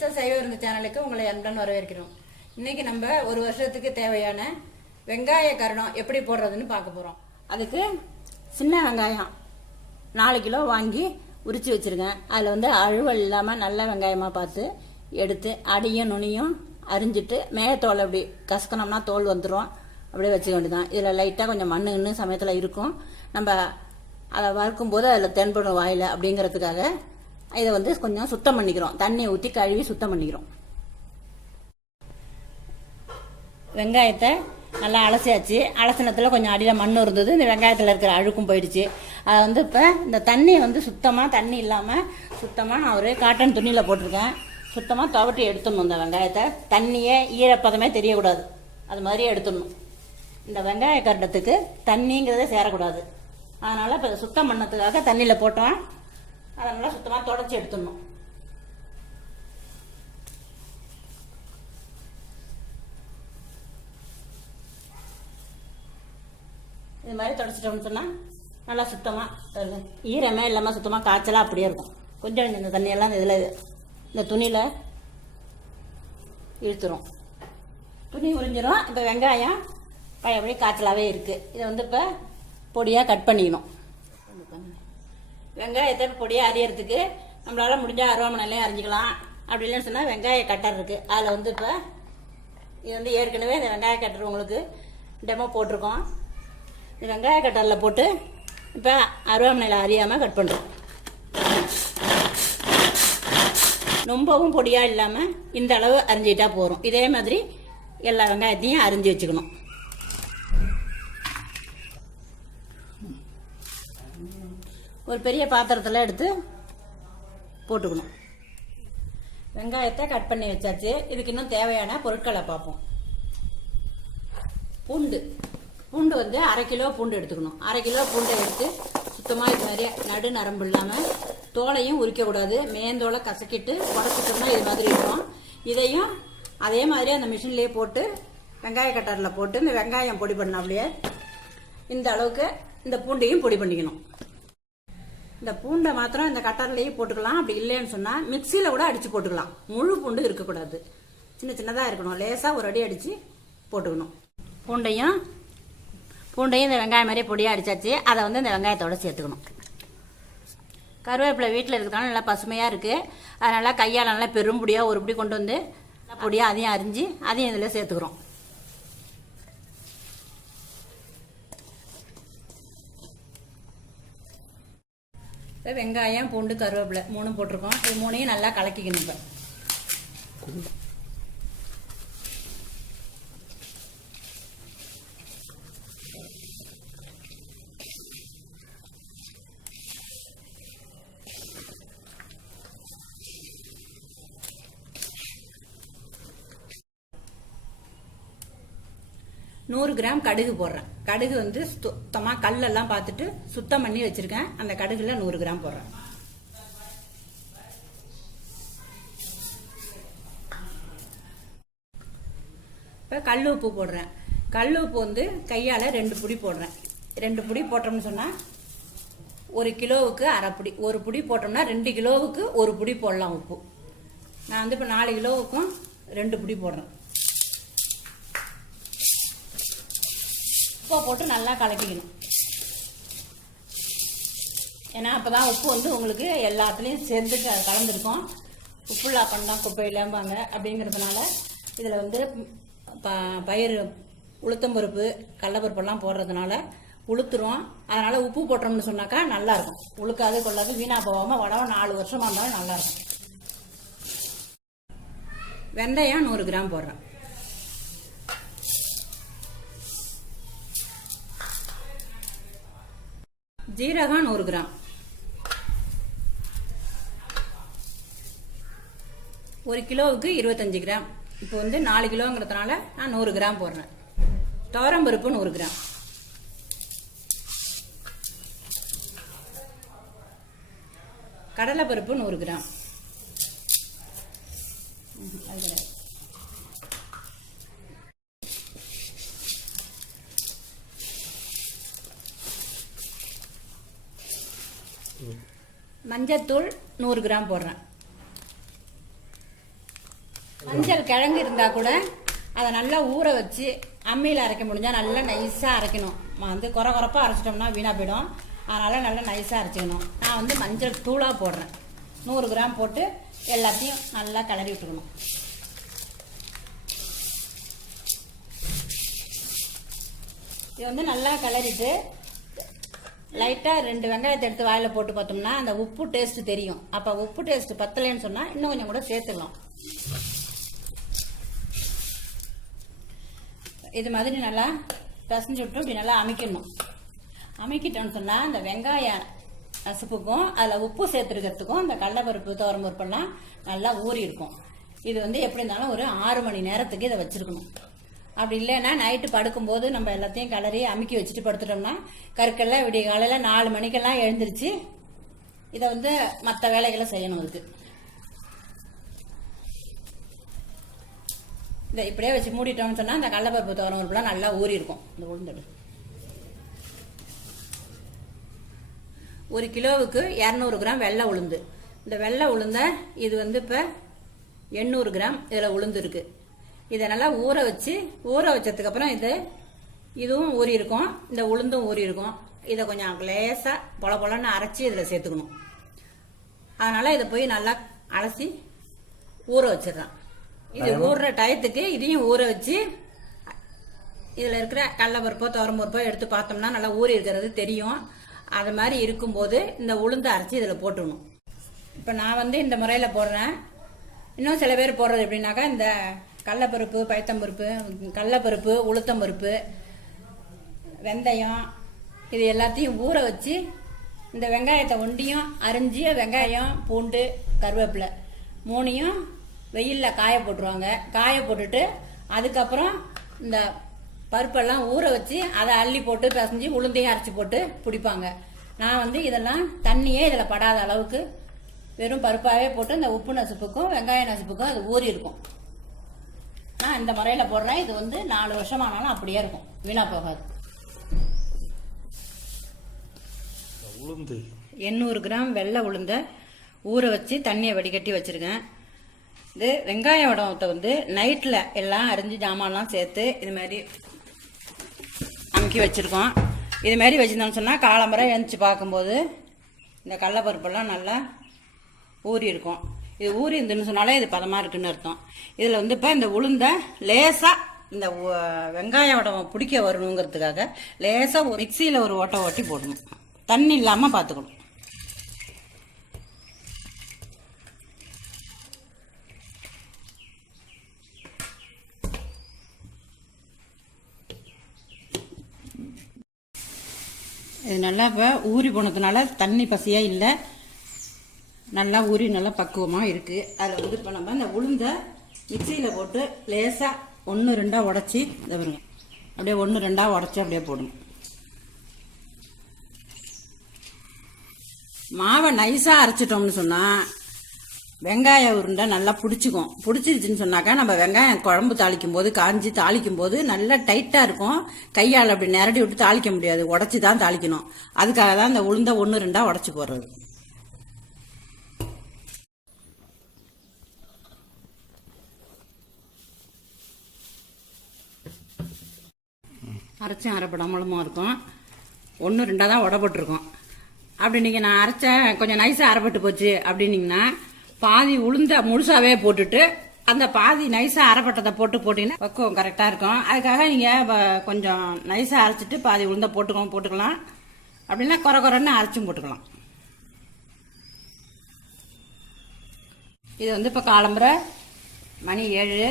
சைவ விருந்து சேனலுக்கு உங்களை அன்புடன் வரவேற்கிறோம். இன்னைக்கு நம்ம ஒரு வருஷத்துக்கு தேவையான வெங்காய கரணம் எப்படி போடுறதுன்னு பார்க்க போறோம். அதுக்கு சின்ன வெங்காயம் 4 கிலோ வாங்கி உரிச்சு வச்சிருக்கேன். அதில் அழுவல் இல்லாமல் நல்ல வெங்காயமாக பார்த்து எடுத்து அடியும் நுனியும் அரிஞ்சிட்டு மேகத்தோல் அப்படி கசக்கணும்னா தோல் வந்துடும். அப்படியே வச்சுக்க வேண்டியதான். இதில் லைட்டாக கொஞ்சம் மண்ணு சமயத்தில் இருக்கும். நம்ம அதை வறுக்கும் போது அதில் தென்படும் வாயில் அப்படிங்கிறதுக்காக இதை கொஞ்சம் சுத்தம் பண்ணிக்கிறோம். தண்ணியை ஊற்றி கழுவி சுத்தம் பண்ணிக்கிறோம். வெங்காயத்தை நல்லா அலசியாச்சு. அலசினத்தில் கொஞ்சம் அடியில் மண் இருந்தது. இந்த வெங்காயத்தில் இருக்கிற அழுக்கும் போயிடுச்சு. அதை இப்போ இந்த தண்ணியை சுத்தமாக தண்ணி இல்லாமல் சுத்தமாக நான் ஒரு காட்டன் துணியில் போட்டிருக்கேன். சுத்தமாக துவட்டி எடுத்துடணும். இந்த வெங்காயத்தை தண்ணியே ஈரப்பதமே தெரியக்கூடாது. அது மாதிரி எடுத்துடணும். இந்த வெங்காய கரண்டத்துக்கு தண்ணிங்கிறத சேரக்கூடாது. அதனால் இப்போ சுத்தம் பண்ணதுக்காக தண்ணியில் போட்டோம். அதை நல்லா சுத்தமாக தொடச்சி எடுத்துடணும். இது மாதிரி தொடச்சிட்டோம்னு சொன்னால் நல்லா சுத்தமாக ஈரமே இல்லாமல் சுத்தமாக காய்ச்சலாக அப்படியே இருக்கும். கொஞ்சம் இந்த தண்ணியெல்லாம் இதில் இந்த துணியில் இழுத்துரும். துணி உறிஞ்சிரும். இப்போ வெங்காயம் பழையபடி காய்ச்சலாகவே இருக்குது. இதை இப்போ பொடியாக கட் பண்ணிக்கணும். வெங்காயத்தை பொடியாக அரியறதுக்கு நம்மளால் முடிஞ்சால் அருவாமனையிலையும் அரிஞ்சிக்கலாம். அப்படி இல்லைன்னு சொன்னால் வெங்காய கட்டர் இருக்குது. அதில் இப்போ இது ஏற்கனவே இந்த வெங்காய கட்டர் உங்களுக்கு டெமோ போட்டிருக்கோம். இந்த வெங்காய கட்டரில் போட்டு இப்போ அருவாமனையில் அரியாமல் கட் பண்ணுறோம். ரொம்பவும் பொடியாக இல்லாமல் இந்த அளவு அரிஞ்சிட்டா போகிறோம். இதே மாதிரி எல்லா வெங்காயத்தையும் அரிஞ்சு வச்சுக்கணும். ஒரு பெரிய பாத்திரத்தில் எடுத்து போட்டுக்கணும். வெங்காயத்தை கட் பண்ணி வச்சாச்சு. இதுக்கு இன்னும் தேவையான பொருட்களை பார்ப்போம். பூண்டு 1/2 கிலோ பூண்டு எடுத்துக்கணும். 1/2 கிலோ பூண்டை எடுத்து சுத்தமாக இது மாதிரி நடு நரம்பு இல்லாமல் தோலையும் உரிக்கக்கூடாது. மேந்தோலை கசக்கிட்டு உடச்சிட்டோம்னா இது மாதிரி இருக்கும். இதையும் அதே மாதிரி அந்த மிஷின்லேயே போட்டு வெங்காய கட்டரில் போட்டு இந்த வெங்காயம் பொடி பண்ண அப்படியே இந்த அளவுக்கு இந்த பூண்டையும் பொடி பண்ணிக்கணும். இந்த பூண்டை மாத்திரம் இந்த கட்டர்லேயே போட்டுக்கலாம். அப்படி இல்லைன்னு சொன்னால் மிக்சியில் கூட அடித்து போட்டுக்கலாம். முழு பூண்டு இருக்கக்கூடாது. சின்ன சின்னதாக இருக்கணும். லேசாக ஒரு அடி அடித்து போட்டுக்கணும். பூண்டையும் இந்த வெங்காயம் மாதிரியே பொடியாக அடித்தாச்சு. அதை இந்த வெங்காயத்தோடு சேர்த்துக்கணும். கருவேப்பிலை வீட்டில் இருக்கிறதுனால நல்லா பசுமையாக இருக்குது. அதனால் கையால் நல்லா பெரும்பொடியாக ஒரு பிடி கொண்டு வந்து பொடியாக அதையும் அரிஞ்சு அதையும் இதில் சேர்த்துக்கிறோம். வெங்காயம் பூண்டு கருவேப்பிலை 3 போட்டிருக்கோம். இது 3ஐயும் நல்லா கலக்கிக்கணும். இப்போ 100 கிராம் கடுகு போடுறேன். கடுகு சுத்தமாக கல்லெல்லாம் பார்த்துட்டு சுத்தம் பண்ணி வச்சிருக்கேன். அந்த கடுகுல 100 கிராம் போடுறேன். இப்போ கல் உப்பு போடுறேன். கல் உப்பு கையால் 2 புடி போடுறேன். 2 புடி போட்டோம்னு சொன்னால் 1 கிலோவுக்கு அரை புடி. 1 புடி போட்டோம்னா 2 கிலோவுக்கு 1 புடி போடலாம் உப்பு. நான் இப்போ 4 கிலோவுக்கும் 2 புடி போடுறேன். உப்பை போட்டு நல்லா கலக்கிக்கணும். ஏன்னா அப்போ தான் உப்பு உங்களுக்கு எல்லாத்துலேயும் சேர்ந்து கலந்துருக்கும். உப்புள்ளா பண்ணலாம் குப்பையிலம்பாங்க. அப்படிங்கிறதுனால இதில் பயிர் உளுத்தம்பருப்பு கடலைப்பருப்பெல்லாம் போடுறதுனால உளுத்துரும். அதனால் உப்பு போட்டோம்னு சொன்னாக்கா நல்லாயிருக்கும். உளுக்காது கொள்ளாது வீணாக போகாமல் வடம் 4 வருஷமாக இருந்தாலும் நல்லாயிருக்கும். வெந்தயம் 100 கிராம் போடுறேன். ஜீரகம் 100 கிராம். 1 கிலோவுக்கு 25 கிராம். இப்போ 4 கிலோங்கிறதுனால நான் 100 கிராம் போடுறேன். துவரம்பருப்பு 100 கிராம். கடலைப்பருப்பு 100 கிராம். மஞ்சத்தூள் 100 கிராம் போடுறேன். மஞ்சள் கிழங்கு இருந்தால் கூட அதை நல்லா ஊற வச்சு அம்மியில் அரைக்க முடிஞ்சால் நல்லா நைஸாக அரைக்கணும். வந்து குறப்பாக அரைச்சிட்டோம்னா வீணாக போயிடும். அதனால் நல்லா நைஸாக அரைச்சிக்கணும். நான் வந்து மஞ்சள் தூளாக போடுறேன். 100 கிராம் போட்டு எல்லாத்தையும் நல்லா கிளறி விட்டுக்கணும். இது வந்து நல்லா கிளறிட்டு லைட்டாக 2 வெங்காயத்தை எடுத்து வாயில் போட்டு பார்த்தோம்னா அந்த உப்பு டேஸ்ட் தெரியும். அப்போ உப்பு டேஸ்ட் பத்தலைன்னு சொன்னால் இன்னும் கொஞ்சம் கூட சேர்த்துக்கலாம். இது மாதிரி நல்லா பிசைஞ்சு விட்டு இப்படி நல்லா அமைக்கணும். அமைக்கிட்டோன்னு சொன்னால் அந்த வெங்காய நசுப்புக்கும் அதில் உப்பு சேர்த்துருக்கிறதுக்கும் அந்த கடலைப்பருப்பு துவரம்பருப்பெல்லாம் நல்லா ஊறி இருக்கும். இது வந்து எப்படி இருந்தாலும் ஒரு 6 மணி நேரத்துக்கு இதை வச்சுருக்கணும். அப்படி இல்லைன்னா நைட்டு படுக்கும்போது நம்ம எல்லாத்தையும் கிளறி அமுக்கி வச்சுட்டு படுத்துட்டோம்னா கருக்கெல்லாம் விடிய காலையில் 4 மணிக்கெல்லாம் எழுந்திரிச்சு இதை வந்து மற்ற வேலைகளை செய்யணும். இருக்கு இதை இப்படியே வச்சு மூடிட்டோம்னு சொன்னால் அந்த கடலைப்பருப்பு துவரம்பருப்புலாம் நல்லா ஊறி இருக்கும். இந்த உளுந்தடு 1 கிலோவுக்கு 200 கிராம் வெள்ளை உளுந்து. இந்த வெள்ளை உளுந்த இது வந்து இப்போ 800 கிராம் இதில் உளுந்து இருக்கு. இதை நல்லா ஊற வச்சதுக்கப்புறம் இதுவும் ஊறி இருக்கும், இந்த உளுந்தும் ஊறி இருக்கும். இதை கொஞ்சம் லேசாக பொலன்னு அரைச்சி இதில் சேர்த்துக்கணும். அதனால் இதை போய் நல்லா அலசி ஊற வச்சிடலாம். இது ஊறுற டயத்துக்கு இதையும் ஊற வச்சு இதில் இருக்கிற கடலைப்பருப்போ துவரம்பருப்போ எடுத்து பார்த்தோம்னா நல்லா ஊறி இருக்கிறது தெரியும். அது மாதிரி இருக்கும்போது இந்த உளுந்து அரைச்சி இதில் போட்டுக்கணும். இப்போ நான் வந்து இந்த முறையில் போடுறேன். இன்னும் சில பேர் போடுறது எப்படின்னாக்கா இந்த கடலைப்பருப்பு, பைத்தம்பருப்பு, கடலைப்பருப்பு, உளுத்தம்பருப்பு, வெந்தயம் இது எல்லாத்தையும் ஊற வச்சு இந்த வெங்காயத்தை ஒண்டியும் அரிஞ்சு வெங்காயம், பூண்டு, கருவேப்பிலை 3ஐயும் வெயிலில் காய போட்டுருவாங்க. காய போட்டுட்டு அதுக்கப்புறம் இந்த பருப்பெல்லாம் ஊற வச்சு அதை அள்ளி போட்டு பிசைஞ்சு உளுந்தையும் அரைச்சி போட்டு பிடிப்பாங்க. நான் வந்து இதெல்லாம் தண்ணியே இதில் படாத அளவுக்கு வெறும் பருப்பாகவே போட்டு இந்த உப்பு நசுப்புக்கும் வெங்காய நசுப்புக்கும் அது ஊறி இருக்கும். நான் இந்த முறையில் போடுறேன். இது வந்து 4 வருஷமானாலும் அப்படியே இருக்கும், வீணா போகாது. உளுந்து 800 கிராம் வெள்ளை உளுந்த ஊற வச்சு தண்ணியை வடிகட்டி வச்சிருக்கேன். இது வெங்காய வடகத்தை வந்து நைட்டில் எல்லாம் அரிஞ்சு ஜாமான்லாம் சேர்த்து இது மாதிரி அமுக்கி வச்சுருக்கோம். இது மாதிரி வச்சுருந்தோம்னு சொன்னால் காலம்பரை எழுந்துச்சு பார்க்கும்போது இந்த கடலைப்பருப்பெல்லாம் நல்லா ஊறி இருக்கும். இது ஊறி இருந்துன்னு சொன்னாலே இது பதமாக இருக்குன்னு அர்த்தம். இதில் வந்து இப்போ இந்த உளுந்தை லேசாக இந்த வெங்காய வடகம் பிடிக்க வரணுங்கிறதுக்காக லேசாக மிக்சியில் ஒரு ஓட்டை ஓட்டி போடணும். தண்ணி இல்லாமல் பார்த்துக்கணும். இது நல்லா இப்போ ஊறி போனதுனால தண்ணி பசியாக இல்லை, நல்லா ஊறி நல்லா பக்குவமாக இருக்குது. அதில் வந்து இப்போ நம்ம இந்த உளுந்தை மிக்சியில் போட்டு லேசாக 1-2 உடச்சி இதை வருங்க அப்படியே 1-2 உடச்சி அப்படியே போடணும். மாவை நைஸாக அரைச்சிட்டோம்னு சொன்னால் வெங்காய உருண்டை நல்லா பிடிச்சிக்கும். பிடிச்சிருச்சுன்னு சொன்னாக்கா நம்ம வெங்காயம் குழம்பு தாளிக்கும் போது காஞ்சி தாளிக்கும் போது நல்லா டைட்டாக இருக்கும். கையால் அப்படி நிரடி விட்டு தாளிக்க முடியாது, உடச்சி தான் தாளிக்கணும். அதுக்காக தான் இந்த உளுந்தை 1-2 உடச்சி போடுறது. அரைச்சும் அரைப்படாமலும் இருக்கும், 1-2 தான் உடப்பட்டுருக்கும். அப்படி நீங்கள் நான் அரைச்சேன் கொஞ்சம் நைஸாக அரைப்பட்டு போச்சு அப்படின்னீங்கன்னா பாதி உளுந்த முழுசாவே போட்டுட்டு அந்த பாதி நைஸாக அரைப்பட்டதை போட்டிங்கன்னா பக்குவம் கரெக்டாக இருக்கும். அதுக்காக நீங்கள் கொஞ்சம் நைஸாக அரைச்சிட்டு பாதி உளுந்த போட்டுக்கலாம். அப்படின்னா குறன்னு அரைச்சும் போட்டுக்கலாம். இது வந்து இப்போ காலம்பரை மணி 7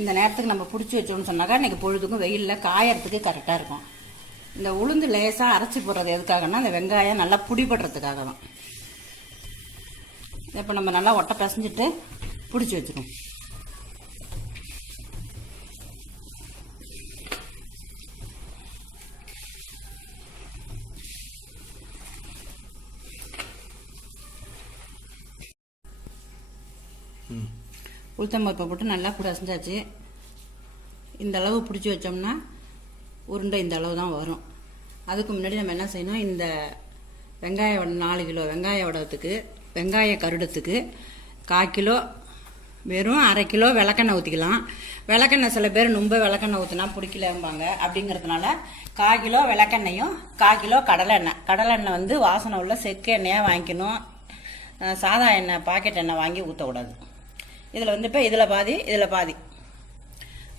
இந்த நேரத்துக்கு நம்ம பிடிச்சி வச்சோம்னு சொன்னாக்கா இன்றைக்கி பொழுதுக்கும் வெயிலில் காயறதுக்கு கரெக்டாக இருக்கும். இந்த உளுந்து லேசாக அரைச்சி போடுறது எதுக்காகனா இந்த வெங்காயம் நல்லா பிடிபடுறதுக்காக தான். இப்போ நம்ம நல்லா ஒட்டை பிசைஞ்சிட்டு பிடிச்சி வச்சுக்கோம். உளுத்தம்பருப்பை போட்டு நல்லா பிசைஞ்சாச்சு. இந்த அளவு பிடிச்சி வச்சோம்னா உருண்டை இந்த அளவு தான் வரும். அதுக்கு முன்னாடி நம்ம என்ன செய்யணும், இந்த வெங்காய 4 கிலோ வெங்காய வடகத்துக்கு வெங்காய கருடத்துக்கு 1/4 கிலோ வெறும் 1/2 கிலோ விளக்கெண்ணெய் ஊற்றிக்கலாம். விளக்கெண்ணெய் சில பேர் ரொம்ப விளக்கெண்ணெய் ஊற்றினா பிடிக்கலம்பாங்க. அப்படிங்கிறதுனால 1/4 கிலோ விளக்கெண்ணையும் 1/4 கிலோ கடலெண்ணெய் வந்து வாசனை உள்ள செக்கு எண்ணெயாக வாங்கிக்கணும். சாதா எண்ணெய் பாக்கெட் எண்ணெய் வாங்கி ஊற்றக்கூடாது. இதில் வந்து இப்போ இதில் பாதி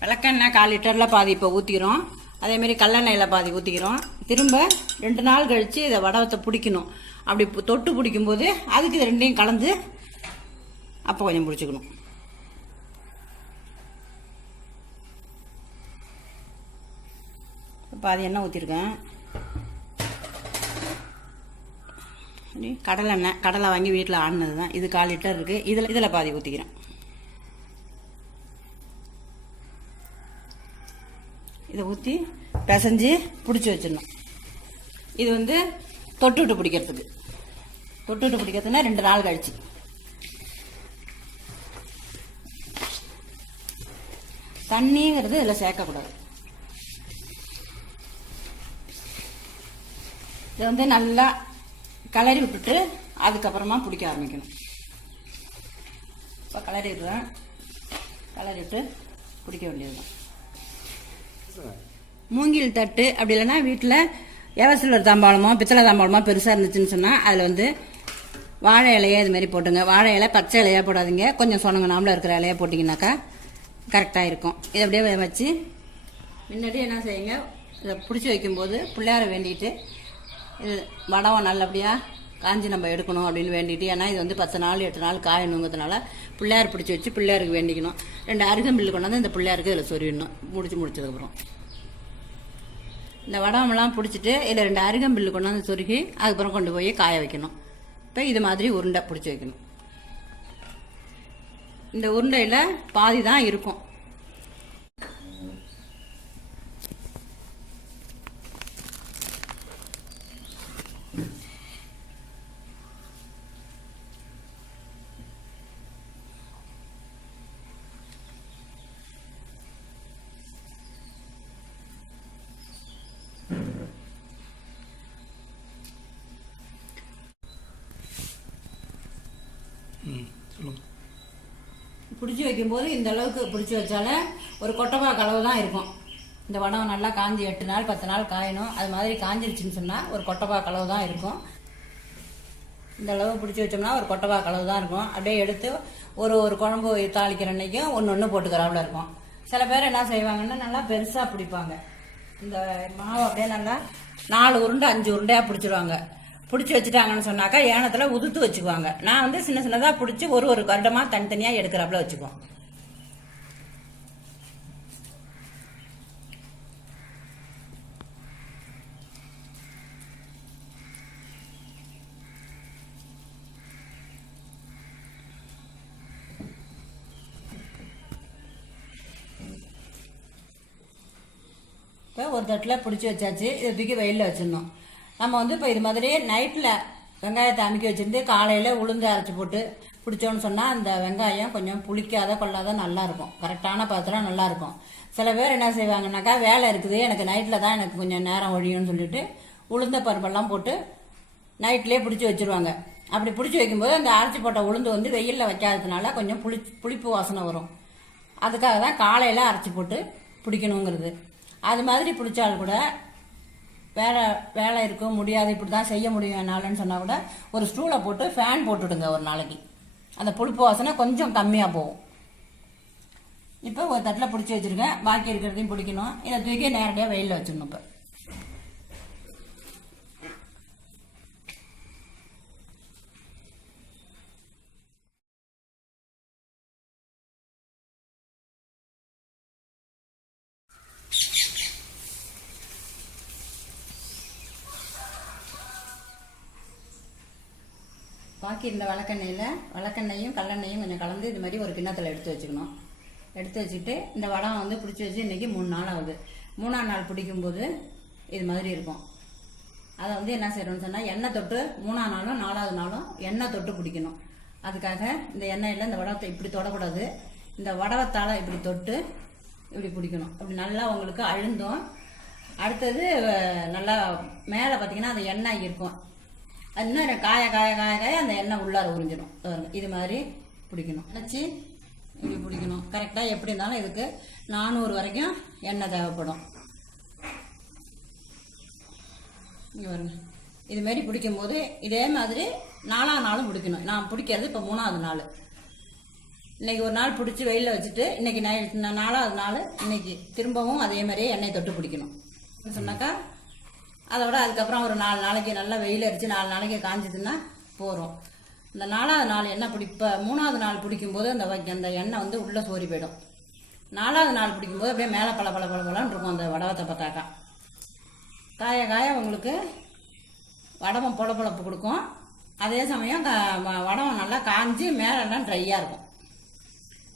விளக்கெண்ணெய் 1/4 லிட்டரில் பாதி இப்போ ஊற்றிக்கிறோம். அதேமாரி கல்லெண்ணெயில் பாதி ஊற்றிக்கிறோம். திரும்ப 2 நாள் கழித்து இதை வடவத்தை பிடிக்கணும். அப்படி தொட்டு பிடிக்கும்போது அதுக்கு இது ரெண்டையும் கலந்து அப்போ கொஞ்சம் பிடிச்சிக்கணும். பாதி எண்ணெய் ஊற்றிருக்கேன். கடலை வாங்கி வீட்டில் ஆடினது தான். இது 1/4 லிட்டர் இருக்குது. இதில் பாதி ஊற்றிக்கிறேன். இதை ஊற்றி பிசைஞ்சு பிடிச்சி வச்சிடணும். இது வந்து தொட்டுவிட்டு பிடிக்கிறதுனா 2 நாள் கழிச்சு. தண்ணிங்கிறது இதில் சேர்க்கக்கூடாது. இதை வந்து நல்லா கிளறி விட்டுட்டு அதுக்கப்புறமா பிடிக்க ஆரம்பிக்கணும். இப்போ கிளறி விட்டு பிடிக்க வேண்டியதுதான். மூங்கில் தட்டு அப்படி இல்லைன்னா வீட்டில் எவசிலர் தாம்பாளமோ பித்தளை தாம்பாளமோ பெருசாக இருந்துச்சுன்னு சொன்னால் அதில் வந்து வாழை இலையை இதுமாரி போட்டுங்க. வாழை இலை பச்சை இலையாக போடாதீங்க. கொஞ்சம் சொன்னங்க நாமள இருக்கிற இலையை போட்டிங்கனாக்கா கரெக்டாக இருக்கும். இதை அப்படியே வச்சு முன்னாடி என்ன செய்யுங்க, இதை பிடிச்சி வைக்கும்போது பிள்ளையார வேண்டிட்டு இது வடவை நல்லபடியாக காஞ்சி நம்ம எடுக்கணும் அப்படின்னு வேண்டிட்டு, ஏன்னா இது வந்து 10 நாள் 8 நாள் காயணுங்கிறதுனால பிள்ளையார் பிடிச்சி வச்சு பிள்ளையாருக்கு வேண்டிக்கணும். 2 அருகம்பில்லு கொண்டாந்து இந்த பிள்ளையாருக்கு இதில் சொருவிடணும். முடிச்சதுக்கப்புறம் இந்த வடமெல்லாம் பிடிச்சிட்டு இதில் 2 அருகம்பில்லு கொண்டாந்து சொருகி அதுக்கப்புறம் கொண்டு போய் காய வைக்கணும். இப்போ இது மாதிரி உருண்டை பிடிச்சி வைக்கணும். இந்த உருண்டையில் பாதி தான் இருக்கும். பிடிச்சி வைக்கும்போது இந்த அளவுக்கு பிடிச்சி வச்சாலே ஒரு கொட்டைப்பா கலவு தான் இருக்கும். இந்த வடம் நல்லா காஞ்சி 8 நாள் 10 நாள் காயணும். அது மாதிரி காஞ்சிருச்சுன்னு சொன்னால் ஒரு கொட்டைப்பா கலவு தான் இருக்கும். இந்த அளவு பிடிச்சி வச்சோம்னா ஒரு கொட்டைப்பா கலவு தான் இருக்கும். அப்படியே எடுத்து ஒரு குழம்பு தாளிக்கிற அன்னைக்கும் ஒன்று போட்டுக்கிறாப்புல இருக்கும். சில பேர் என்ன செய்வாங்கன்னா நல்லா பெருசாக பிடிப்பாங்க. இந்த மாவு அப்படியே நல்லா 4 உருண்டை 5 உருண்டையாக பிடிச்சிருவாங்க. பிடிச்சி வச்சுட்டாங்கன்னு சொன்னாக்கா ஏனத்தில் உதுத்து வச்சுக்குவாங்க. நான் வந்து சின்னதாக பிடிச்சி ஒரு கட்டமாக தனித்தனியாக எடுக்கிறாப்புல வச்சுக்குவோம். இப்போ ஒரு தட்டில் பிடிச்சி வச்சாச்சு. இதை தூக்கி வெயிலில் வச்சிடணும். நம்ம வந்து இப்போ இது மாதிரி நைட்டில் வெங்காயத்தை அமுக்கி வச்சுருந்து காலையில் உளுந்து அரைச்சி போட்டு பிடிச்சோன்னு சொன்னால் அந்த வெங்காயம் கொஞ்சம் புளிக்காத கொள்ளாத நல்லாயிருக்கும். கரெக்டான பதத்தில் நல்லாயிருக்கும். சில பேர் என்ன செய்வாங்கன்னாக்கா வேலை இருக்குது எனக்கு நைட்டில் தான் எனக்கு கொஞ்சம் நேரம் ஒழியும்னு சொல்லிட்டு உளுந்த பருப்பெல்லாம் போட்டு நைட்லேயே பிடிச்சி வச்சுருவாங்க. அப்படி பிடிச்சி வைக்கும்போது அந்த அரைச்சி போட்ட உளுந்து வந்து வெயிலில் வைக்காததுனால கொஞ்சம் புளிப்பு வாசனை வரும். அதுக்காக தான் காலையில் அரைச்சி போட்டு பிடிக்கணுங்கிறது. அது மாதிரி பிடிச்சாலும் கூட வேலை இருக்கும் முடியாது, இப்படி தான் செய்ய முடியும் என்னாலன்னு சொன்னால் கூட ஒரு ஸ்டூலை போட்டு ஃபேன் போட்டுவிடுங்க ஒரு நாளைக்கு. அந்த புளிப்பு வாசனை கொஞ்சம் கம்மியாக போகும். இப்போ ஒரு தட்டில் பிடிச்சி வச்சுருக்கேன். பாக்கி இருக்கிறதையும் பிடிக்கணும். இதை தூக்கி நேரடியாக வெயிலில் வச்சிடணும். இப்போ பாக்கி இந்த விளக்கெண்ணையும் கல்லெண்ணையும் கொஞ்சம் கலந்து இது மாதிரி ஒரு கிண்ணத்தில் எடுத்து வச்சுக்கணும். எடுத்து வச்சுட்டு இந்த வடம் வந்து பிடிச்சி வச்சு இன்றைக்கி 3 நாள் ஆகுது. 3ஆம் நாள் பிடிக்கும்போது இது மாதிரி இருக்கும். அதை வந்து என்ன செய்யணும்னு சொன்னால் எண்ணெய் தொட்டு 3ஆம் நாளும் 4ஆவது நாளும் எண்ணெய் தொட்டு பிடிக்கணும். அதுக்காக இந்த எண்ணெயில் இந்த வடத்தை இப்படி தொடக்கூடாது. இந்த வடவத்தால் இப்படி தொட்டு இப்படி பிடிக்கணும். அப்படி நல்லா உங்களுக்கு அழுந்தும். அடுத்தது நல்லா மேலே பார்த்தீங்கன்னா அந்த எண்ணெய் இருக்கும். இன்னும் காய அந்த எண்ணெய் உள்ளார உறிஞ்சிடும். இது மாதிரி பிடிக்கணும். நினச்சி இப்படி பிடிக்கணும். கரெக்டாக எப்படி இருந்தாலும் இதுக்கு 400 வரைக்கும் எண்ணெய் தேவைப்படும். இங்கே பாருங்க, இதுமாரி பிடிக்கும்போது இதே மாதிரி 4ஆவது நாளும் பிடிக்கணும். நான் பிடிக்கிறது இப்போ 3ஆவது நாள். இன்னைக்கு ஒரு நாள் பிடிச்சி வெயிலில் வச்சுட்டு இன்னைக்கு 4ஆவது நாள் இன்னைக்கு திரும்பவும் அதே மாதிரியே எண்ணெய் தொட்டு பிடிக்கணும் சொன்னாக்கா, அதோட அதுக்கப்புறம் ஒரு 4 நாளைக்கு நல்லா வெயில் அடித்து 4 நாளைக்கு காஞ்சதுன்னா போகிறோம். இந்த 4ஆவது நாள் எண்ணெய் இப்போ 3ஆவது நாள் பிடிக்கும்போது அந்த எண்ணெய் வந்து உள்ளே சோறி போயிடும். 4ஆவது நாள் பிடிக்கும்போது அப்படியே மேலே பல இருக்கும் அந்த வடவத்தை பார்த்தாக்கா. காய காய உங்களுக்கு வடமம் பொழப்பு கொடுக்கும். அதே சமயம் வடமம் நல்லா காஞ்சி மேலெல்லாம் ட்ரையாக இருக்கும்.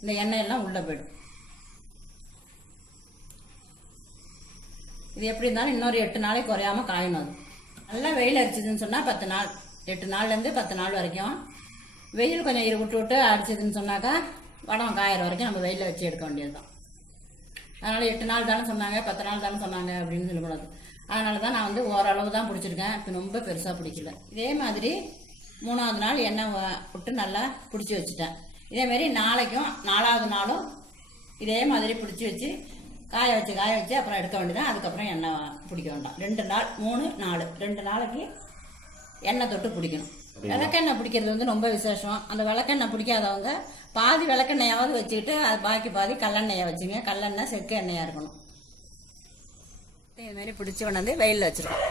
இந்த எண்ணெயெல்லாம் உள்ளே போயிடும். இது எப்படி இருந்தாலும் இன்னொரு 8 நாளைக்கு குறையாமல் காயணும். அது நல்லா வெயில் அடிச்சதுன்னு சொன்னால் 10 நாள், 8 நாள்லேருந்து 10 நாள் வரைக்கும் வெயில் கொஞ்சம் விட்டு அடிச்சதுன்னு சொன்னாக்கா வடம் காயிற வரைக்கும் நம்ம வெயிலில் வச்சு எடுக்க வேண்டியது தான். அதனால் 8 நாள் தானே சொன்னாங்க, 10 நாள் தானே சொன்னாங்க அப்படின்னு சொல்லக்கூடாது. அதனால தான் நான் வந்து ஓரளவு தான் பிடிச்சிருக்கேன். இப்போ ரொம்ப பெருசாக பிடிக்கல. இதே மாதிரி 3ஆவது நாள் எண்ணெய் விட்டு நல்லா பிடிச்சி வச்சுட்டேன். இதேமாரி நாளைக்கும் 4ஆவது நாளும் இதே மாதிரி பிடிச்சி வச்சு காய வச்சு அப்புறம் எடுக்க வேண்டியதான். அதுக்கப்புறம் எண்ணெய் பிடிக்க வேண்டாம். 2 நாள் 3 4 2 நாளைக்கு எண்ணெய் தொட்டு பிடிக்கணும். விளக்கெண்ணெய் பிடிக்கிறது வந்து ரொம்ப விசேஷம். அந்த விளக்கெண்ணெய் பிடிக்காதவங்க பாதி விளக்கெண்ணெயாவது வச்சுக்கிட்டு அது பாக்கி பாதி கல்லெண்ணெயை வச்சுங்க. கல்லெண்ணெய் செக்கு எண்ணெயாக இருக்கணும். இதுமாரி பிடிச்சி கொண்டாந்து வெயிலில் வச்சுருக்கோம்.